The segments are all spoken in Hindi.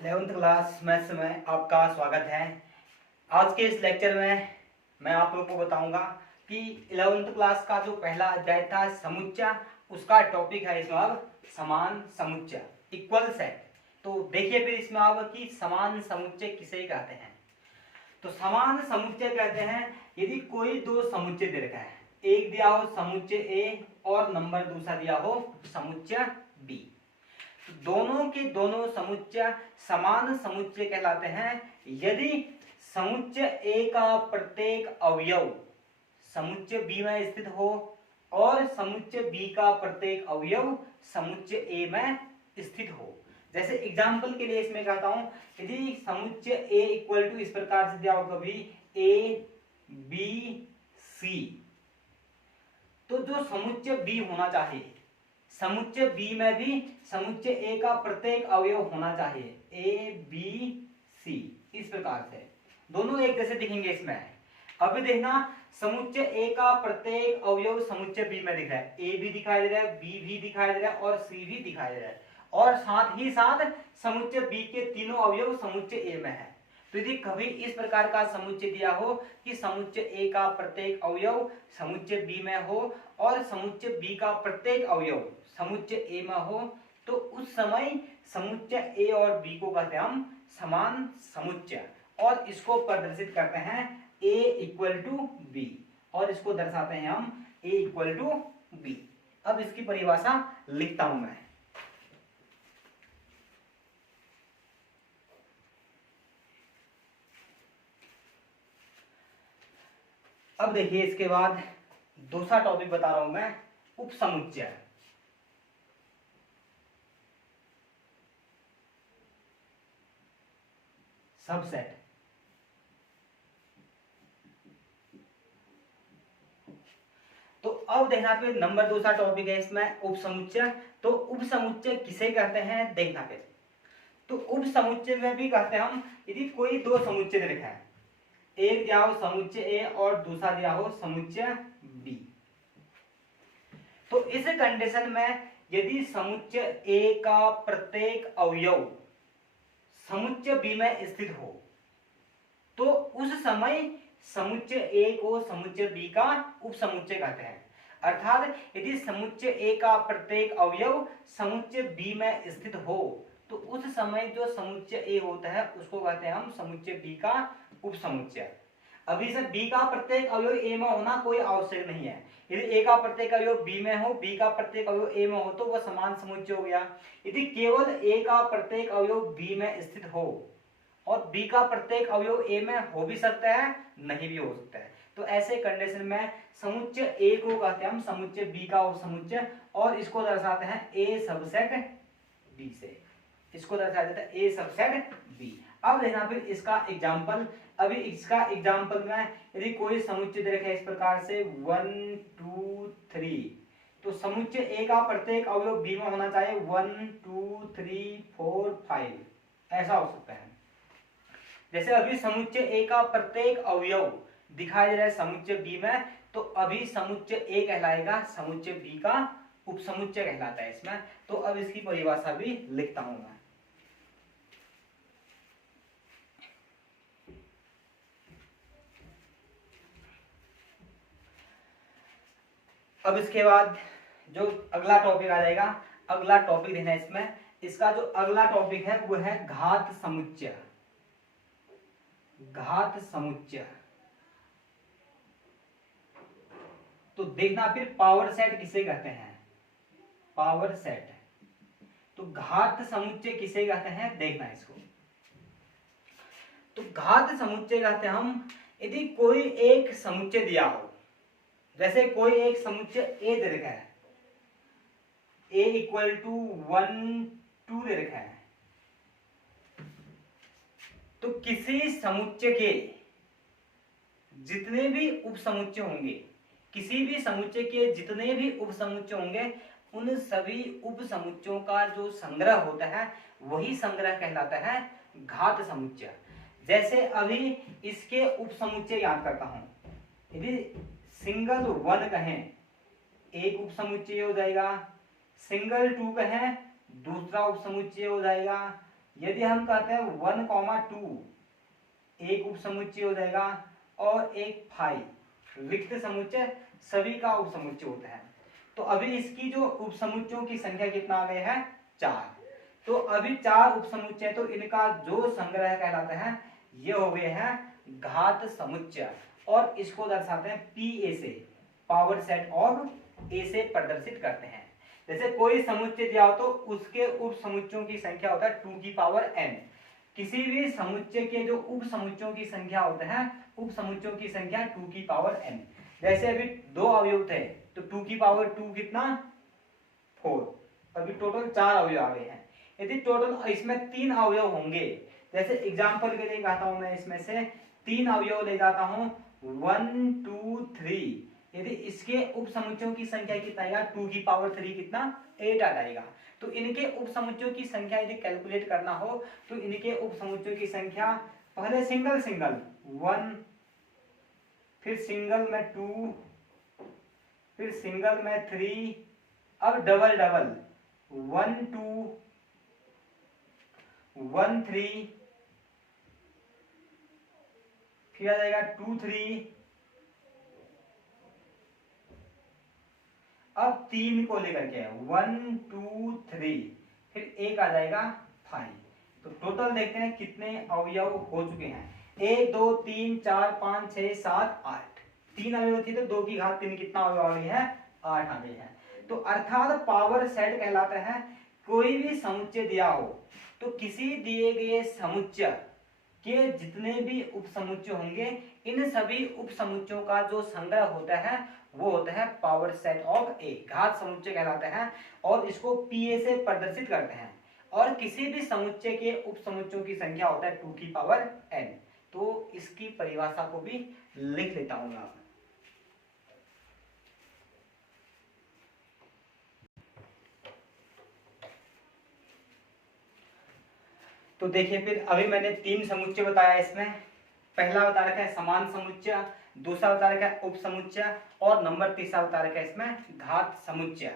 11th क्लास मैथ्स में आपका स्वागत है। आज के इस लेक्चर में मैं आप लोगों को बताऊंगा कि 11th क्लास का जो पहला अध्याय था समुच्चय, उसका टॉपिक है इसमें अब समान समुच्चय, इक्वल सेट। तो देखिए फिर इसमें अब कि समान समुच्चय किसे कहते हैं। तो समान समुच्चय कहते हैं यदि कोई दो समुच्चय दे रखा है, एक दिया हो समुच्चय ए और नंबर दूसरा दिया हो समुच्चय बी, दोनों के दोनों समुच्चय समान समुच्चय कहलाते हैं यदि समुच्चय ए का प्रत्येक अवयव समुच्चय बी में स्थित हो और समुच्चय बी का प्रत्येक अवयव समुच्चय ए में स्थित हो। जैसे एग्जांपल के लिए इसमें कहता हूं, यदि समुच्चय ए इक्वल टू इस प्रकार से दिया हो कभी ए बी सी, तो जो समुच्चय बी होना चाहिए समुच्चय बी में भी समुच्चय ए का प्रत्येक अवयव होना चाहिए, ए बी सी, इस प्रकार से दोनों एक जैसे दिखेंगे इसमें। अभी देखना समुच्चय ए का प्रत्येक अवयव समुच्चय बी में दिख रहा है, ए भी दिखाई दे रहा है, बी भी दिखाई दे रहा है और सी भी दिखाई दे रहा है, और साथ ही साथ समुच्चय बी के तीनों अवयव समुच्चय ए में है। तो यदि कभी इस प्रकार का समुच्चय दिया हो कि समुच्चय ए का प्रत्येक अवयव समुच्चय बी में हो और समुच्चय बी का प्रत्येक अवयव समुच्चय ए में हो, तो उस समय समुच्चय ए और बी को कहते हैं हम समान समुच्चय, और इसको प्रदर्शित करते हैं ए इक्वल टू बी, और इसको दर्शाते हैं हम ए इक्वल टू बी। अब इसकी परिभाषा लिखता हूं मैं। अब देखिए इसके बाद दूसरा टॉपिक बता रहा हूं मैं, उपसमुच्चय। सबसेट। तो अब देखना फिर नंबर दूसरा टॉपिक है इसमें उपसमुच्चय। तो उपसमुच्चय किसे कहते हैं देखना फिर। तो उपसमुच्चय में भी कहते हैं हम यदि कोई दो समुच्चय दे रखा है, एक दिया हो समुच्चय ए और दूसरा दिया हो समुच्चय बी, तो इस कंडीशन में यदि समुच्चय ए का प्रत्येक अवयव समुच्चय बी में स्थित हो, तो उस समय समुच्चय ए को समुच्चय बी का उपसमुच्चय कहते हैं। अर्थात यदि समुच्चय ए का प्रत्येक अवयव समुच्चय बी में स्थित हो, तो उस समय जो समुच्चय ए होता है उसको कहते हैं हम समुच्चय बी का उपसमुच्चय। अभी से बी का प्रत्येक अवयव ए में होना कोई आवश्यक नहीं है। यदि ए का प्रत्येक अवयव बी में हो, बी का प्रत्येक अवयव ए में हो, तो वह समान समुच्चय हो गया। यदि केवल ए का प्रत्येक अवयव बी में स्थित हो और बी का प्रत्येक अवयव ए में हो भी सकता है, नहीं भी हो सकता है, तो ऐसे कंडीशन में समुच्चय ए को कहते हैं हम समुच्चय बी का उपसमुच्चय, और इसको दर्शाते हैं ए सबसेट बी से, इसको दर्शा देता है ए सबसेट बी। अब देखना फिर इसका एग्जांपल। अभी इसका एग्जांपल में यदि कोई समुच्चय दे रखा है इस प्रकार से 1 2 3, तो समुच्चय ए का प्रत्येक अवयव बी में होना चाहिए 1 2 3 4 5, ऐसा हो सकता है। जैसे अभी समुच्चय ए का प्रत्येक अवयव दिखाई दे रहा है समुच्चय बी में, तो अभी समुच्चय ए कहलाएगा समुच्चय बी का उपसमुच्चय कहलाता है इसमें। तो अब इसकी परिभाषा भी लिखता हूं मैं। अब इसके बाद जो अगला टॉपिक आ जाएगा, अगला टॉपिक देना इसमें, इसका जो अगला टॉपिक है वो है घात समुच्चय। घात समुच्चय। तो देखना फिर पावर सेट किसे कहते हैं, पावर सेट। तो घात समुच्चय किसे कहते हैं देखना इसको। तो घात समुच्चय कहते हैं हम यदि कोई एक समुच्चय दिया हो, जैसे कोई एक समुच्चय ए दे रखा है, ए इक्वल टू 1 2 दे रखा है, तो किसी समुच्चय के जितने भी उपसमुच्चय होंगे, किसी भी समुच्चय के जितने भी उपसमुच्चय होंगे, उन सभी उपसमुच्चयों का जो संग्रह होता है वही संग्रह कहलाता है घात समुच्चय। जैसे अभी इसके उपसमुच्चय याद करता हूं, यदि सिंगल 1 कहें एक उपसमुच्चय हो जाएगा, सिंगल 2 कहें दूसरा उपसमुच्चय हो जाएगा, यदि हम कहते हैं 1,2 एक उप समुच्चय हो जाएगा और एक 5 रिक्त समुच्चय सभी का उप समुच्चय होता है। तो अभी इसकी जो उप समुच्चयों की संख्या कितना आ गया है 4। तो अभी 4 उप समुच्चय, तो इनका जो संग्रह कहलाता है ये हो गए हैं घात समुच्चय, और इसको दर्शाते हैं पीए से, पावर सेट ऑफ ए से प्रदर्शित करते हैं। जैसे कोई समुच्चय दिया हो तो उसके उप समुच्चयों की संख्या होता है 2 की पावर n। किसी भी समुच्चय के जो उप समुच्चयों की संख्या होता है, उप समुच्चयों की संख्या 2 की पावर n। जैसे अभी 2 अवयव थे तो 2 की पावर 2 कितना 4, अभी टोटल 4 अवयव आ गए हैं। यदि टोटल इसमें 3 अवयव होंगे, जैसे एग्जांपल के लिए कहता हूं मैं, इसमें से 3 अवयव ले जाता हूं 1 2 3, यदि इसके उप समुच्चयों की संख्या कितना आएगा 2 की पावर 3 कितना 8 आ जाएगा। तो इनके उप समुच्चयों की संख्या यदि कैलकुलेट करना हो तो इनके उप समुच्चयों की संख्या पहले सिंगल 1, फिर सिंगल में 2, फिर सिंगल में 3, अब डबल 1 2 1 3, फिर आ जाएगा 2 3, अब 3 को लेकर के 1 2 3, फिर एक आ जाएगा 5। तो टोटल देखते हैं कितने अवयव हो चुके हैं। 1 2 3 4 5 6 7 8, 3 अवयव थी तो 2 की घात 3 कितना अवयव आ गई है 8 आ गई है। तो अर्थात पावर सेट कहलाता है कोई भी समुच्चय दिया हो तो किसी दिए गए समुच्चय के जितने भी उप समुच्चय होंगे, इन सभी उप समुच्चयों का जो संग्रह होता है वो होता है पावर सेट ऑफ ए, घात समुच्चय कहलाता है, और इसको पीए से प्रदर्शित करते हैं। और किसी भी समुच्चय के उप समुच्चयों की संख्या होता है 2 की पावर n। तो इसकी परिभाषा को भी लिख लेता हूं मैं। तो देखिए, फिर अभी मैंने 3 समुच्चय बताया इसमें। पहला बता रखा है समान समुच्चय, दूसरा बता रखा है उप समुच्चय, और नंबर तीसरा बता रखा है इसमें घात समुच्चय।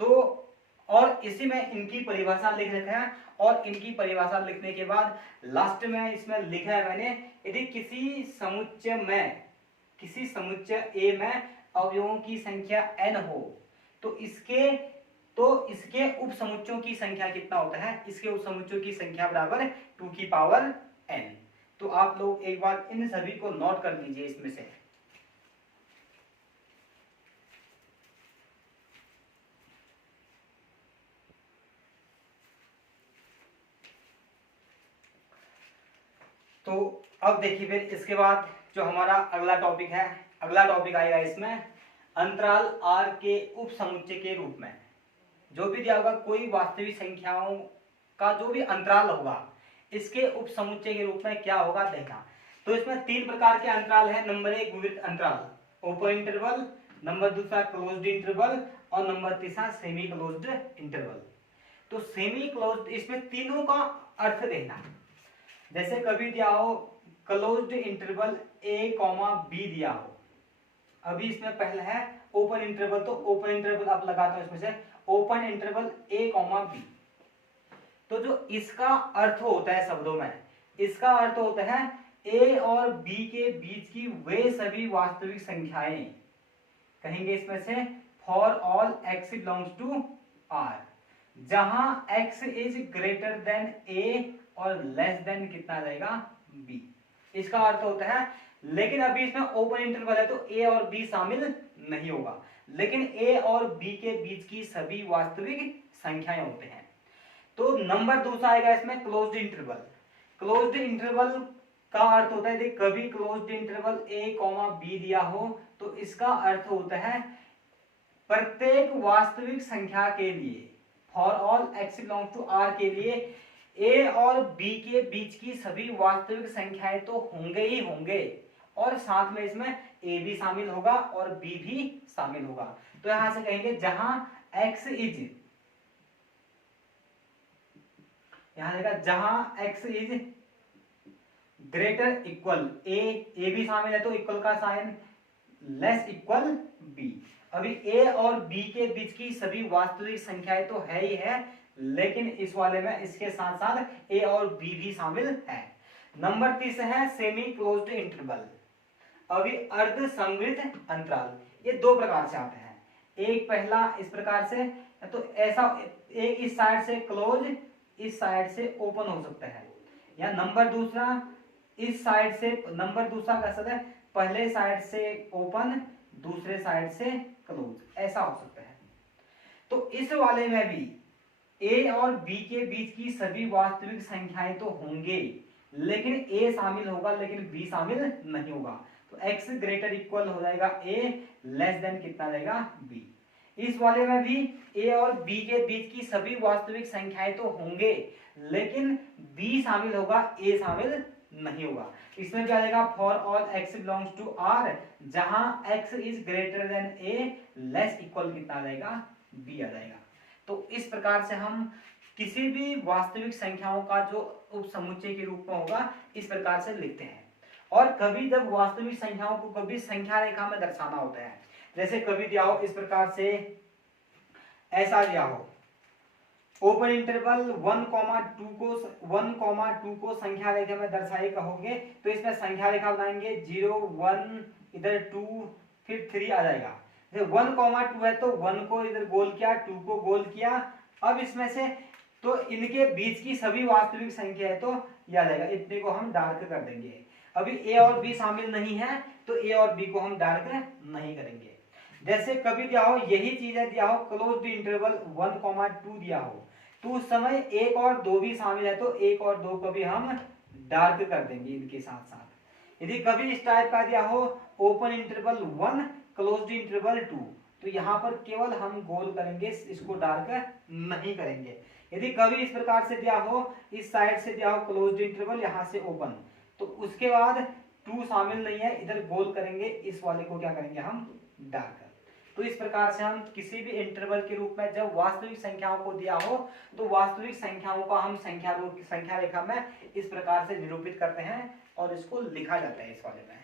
तो और इसी में इनकी परिभाषा लिख रखा है, और इनकी परिभाषा लिखने के बाद लास्ट में इसमें लिखा है मैंने, यदि किसी समुच्चय ए में अवयवों की संख्या n हो तो इसके उप समुच्चयों की संख्या कितना होता है, इसके उप समुच्चयों की संख्या बराबर 2 की पावर n। तो आप लोग एक बार इन सभी को नोट कर लीजिए इसमें से। तो अब देखिए, फिर इसके बाद जो हमारा अगला टॉपिक है, अगला टॉपिक आएगा इसमें अंतराल r के उप समुच्चय के रूप में। जो भी दिया होगा कोई वास्तविक संख्याओं का जो भी अंतराल होगा, इसके उप समुच्चय के रूप में क्या होगा देखना। तो इसमें 3 प्रकार के अंतराल है। नंबर 1 विवृत अंतराल, ओपन इंटरवल, नंबर दूसरा क्लोज्ड इंटरवल, और नंबर तीसरा सेमी क्लोज्ड इंटरवल। तो सेमी क्लोज्ड, इसमें तीनों का अर्थ देखना। जैसे कभी दिया हो क्लोज्ड इंटरवल a, b दिया हो, अभी इसमें पहला है ओपन इंटरवल, तो ओपन इंटरवल आप लगाते हो इसमें से ओपन इंटरवल a, b। तो जो इसका अर्थ होता है शब्दों में, इसका अर्थ होता है a और b के बीच की वे सभी वास्तविक संख्याएं, कहेंगे इसमें से for all x belongs to r, जहां x is greater than a और लेस देन कितना आ जाएगा b, इसका अर्थ होता है। लेकिन अभी इसमें ओपन इंटरवल है तो a और b शामिल नहीं होगा, लेकिन a और b के बीच की सभी वास्तविक संख्याएं होते हैं। तो नंबर दूसरा आएगा इसमें क्लोज्ड इंटरवल। क्लोज्ड इंटरवल का अर्थ होता है यदि कभी क्लोज्ड इंटरवल a, b दिया हो तो इसका अर्थ होता है प्रत्येक वास्तविक संख्या के लिए, for all x belongs to r के लिए a और b के बीच की सभी वास्तविक संख्याएं तो होंगे ही होंगे, और साथ में इसमें a भी शामिल होगा और b भी शामिल होगा। तो यहां से कहेंगे जहां x इज, यहां देखा जहां x is greater equal a भी शामिल है तो इक्वल का साइन, लेस इक्वल b। अभी a और b के बीच की सभी वास्तविक संख्याएं तो है ही है, लेकिन इस वाले में इसके साथ साथ ए और बी भी शामिल है। नंबर 30 है सेमी क्लोज्ड इंटरवल, अभी अर्ध समृद्ध अंतराल। ये दो प्रकार से आते हैं, एक पहला इस प्रकार से, तो ऐसा एक इस साइड से क्लोज, इस साइड से ओपन हो सकता है, या नंबर दूसरा इस साइड से, नंबर दूसरा का सकता है पहले साइड से ओपन दूसरे साइड से क्लोज, ऐसा हो सकता है। तो इस वाले में भी ए और बी के बीच की सभी वास्तविक संख्याएं तो होंगे, लेकिन ए शामिल होगा लेकिन बी शामिल नहीं होगा। तो x ग्रेटर इक्वल हो जाएगा a, लेस देन कितना रहेगा b। इस वाले में भी a और b के बीच की सभी वास्तविक संख्याएं तो होंगे, लेकिन b शामिल होगा, a शामिल नहीं होगा। इसमें क्या आएगा, for all x belongs to r, जहां x is greater than a, less equal कितना रहेगा b आ जाएगा। तो इस प्रकार से हम किसी भी वास्तविक संख्याओं का जो उपसमुच्चय के रूप में होगा इस प्रकार से लिखते हैं। और कभी जब वास्तविक संख्याओं को कभी संख्या रेखा में दर्शाना होता है, जैसे कभी दिया हो इस प्रकार से, ऐसा दिया हो ओपन इंटरवल 1,2 को संख्या रेखा में दर्शाए कहोगे, तो इसमें संख्या रेखा बनाएंगे 0 1, इधर 2 फिर 3 आ जाएगा। 1,2 है तो 1 को इधर गोल किया, 2 को गोल किया। अब इसमें से तो इनके बीच की सभी वास्तविक संख्या है तो यह आ जाएगा, इतने को हम डार्क कर देंगे। अभी ए और बी शामिल नहीं है तो ए और बी को हम डार्क नहीं करेंगे। जैसे कभी दिया हो यही चीजें दिया हो क्लोज्ड इंटरवल 1,2 दिया हो, तो उस समय 1 और 2 भी शामिल है तो 1 और 2 को भी हम डार्क कर देंगे इनके साथ साथ। यदि कभी इस टाइप का दिया हो ओपन इंटरवल 1 क्लोज्ड इंटरवल 2, तो यहाँ पर केवल हम गोल करेंगे, इसको डार्क नहीं करेंगे। यदि कभी इस प्रकार से दिया हो, इस साइड से दिया हो क्लोज्ड इंटरवल, यहाँ से ओपन, तो उसके बाद 2 शामिल नहीं है, इधर गोल करेंगे, इस वाले को क्या करेंगे हम डार्क। तो इस प्रकार से हम किसी भी इंटरवल के रूप में जब वास्तविक संख्याओं को दिया हो तो वास्तविक संख्याओं का हम संख्या रेखा में इस प्रकार से निरूपित करते हैं और इसको लिखा जाता है इस वाले में।